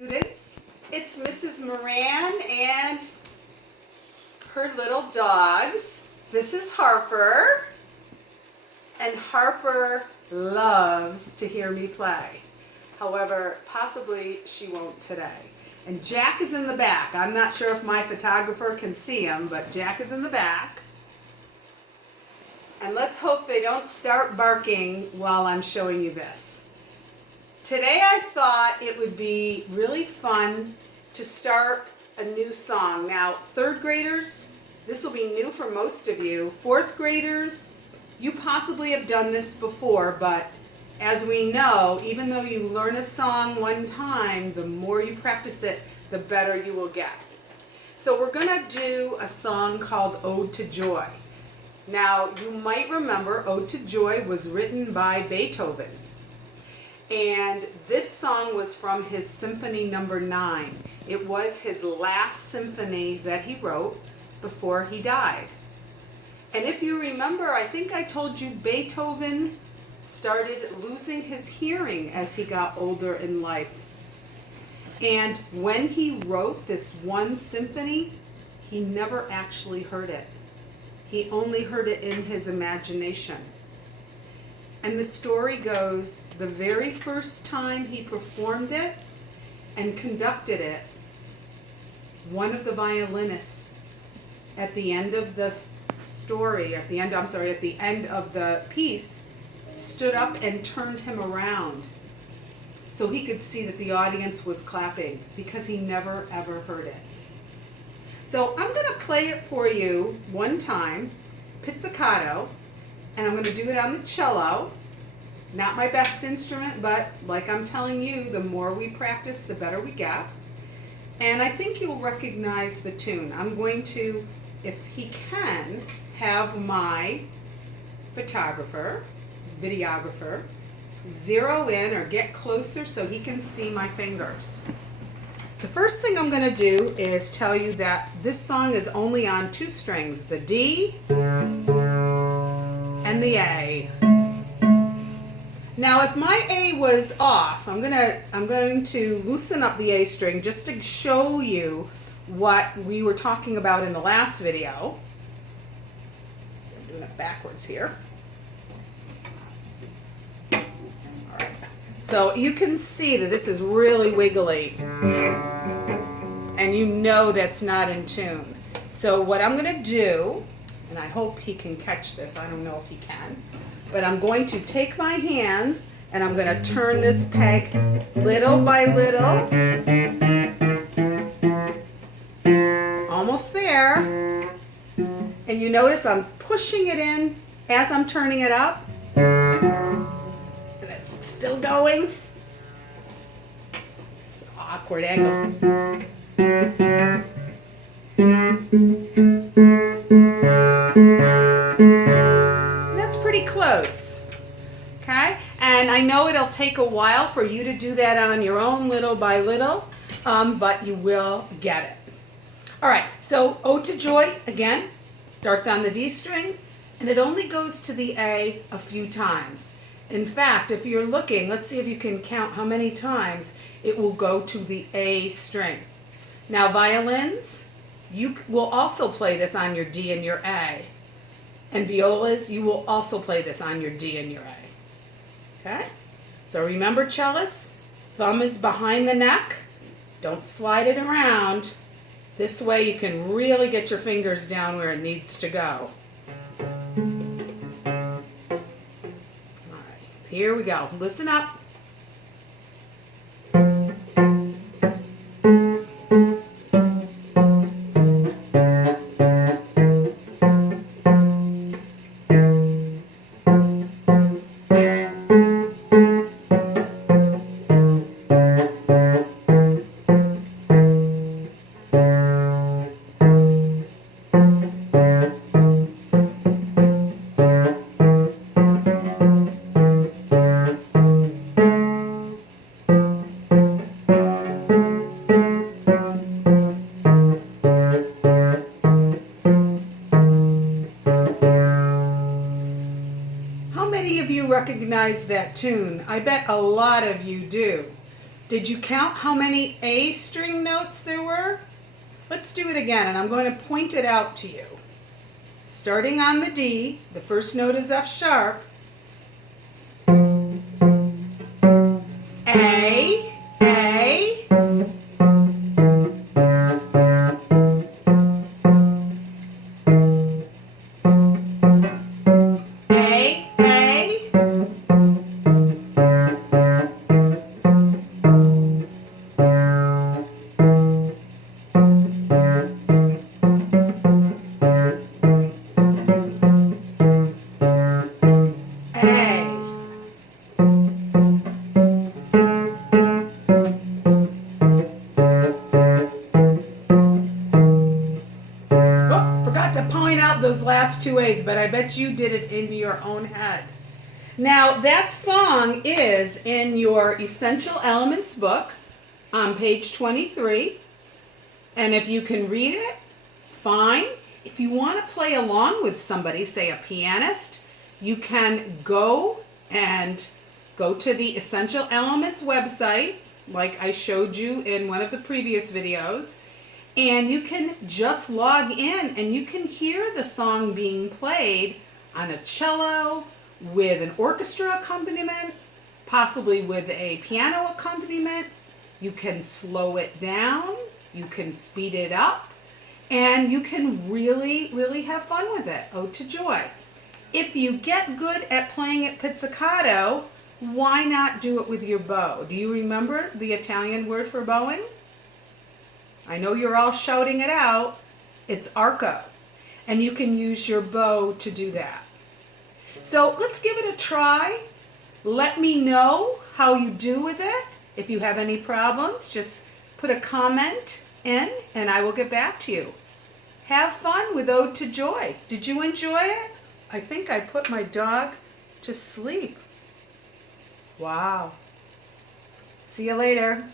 Students, it's Mrs. Moran and her little dogs. This is Harper, and Harper loves to hear me play. However, possibly she won't today. And Jack is in the back. I'm not sure if my photographer can see him, but Jack is in the back. And let's hope they don't start barking while I'm showing you this. Today I thought it would be really fun to start a new song. Now, third graders, this will be new for most of you. Fourth graders, you possibly have done this before, but as we know, even though you learn a song one time, the more you practice it, the better you will get. So we're going to do a song called Ode to Joy. Now, you might remember Ode to Joy was written by Beethoven. And this song was from his Symphony Number 9. It was his last symphony that he wrote before he died. And if you remember, I think I told you Beethoven started losing his hearing as he got older in life. And when he wrote this one symphony, he never actually heard it. He only heard it in his imagination. And the story goes, the very first time he performed it and conducted it, one of the violinists at the end of the story, at the end of the piece, stood up and turned him around so he could see that the audience was clapping because he never ever heard it. So I'm going to play it for you one time, pizzicato, and I'm going to do it on the cello. Not my best instrument, but like I'm telling you, the more we practice, the better we get. And I think you'll recognize the tune. I'm going to, if he can, have my videographer, zero in or get closer so he can see my fingers. The first thing I'm going to do is tell you that this song is only on two strings, the D and the A. Now, if my A was off, I'm going to loosen up the A string just to show you what we were talking about in the last video. So I'm doing it backwards here. All right. So you can see that this is really wiggly. And you know that's not in tune. So what I'm going to do, and I hope he can catch this, I don't know if he can, but I'm going to take my hands and I'm going to turn this peg little by little. Almost there. And you notice I'm pushing it in as I'm turning it up. And it's still going. It's an awkward angle. That's pretty close, okay? And I know it'll take a while for you to do that on your own little by little, but you will get it. All right, so Ode to Joy, again, starts on the D string, and it only goes to the A a few times. In fact, if you're looking, let's see if you can count how many times it will go to the A string. Now, violins, you will also play this on your D and your A. And violas, you will also play this on your D and your A. Okay? So remember, cellists, thumb is behind the neck. Don't slide it around. This way you can really get your fingers down where it needs to go. All right, here we go. Listen up. Recognize that tune? I bet a lot of you do. Did you count how many A string notes there were? Let's do it again, and I'm going to point it out to you. Starting on the D, the first note is F sharp. A, A, those last two A's, but I bet you did it in your own head. Now, that song is in your Essential Elements book on page 23. And if you can read it, fine. If you want to play along with somebody, say a pianist, you can go to the Essential Elements website, like I showed you in one of the previous videos, and you can just log in and you can hear the song being played on a cello, with an orchestra accompaniment, possibly with a piano accompaniment. You can slow it down, you can speed it up, and you can really, really have fun with it. Ode to Joy. If you get good at playing it pizzicato, why not do it with your bow? Do you remember the Italian word for bowing? I know you're all shouting it out. It's arco. And you can use your bow to do that. So let's give it a try. Let me know how you do with it. If you have any problems, just put a comment in and I will get back to you. Have fun with Ode to Joy. Did you enjoy it? I think I put my dog to sleep. Wow. See you later.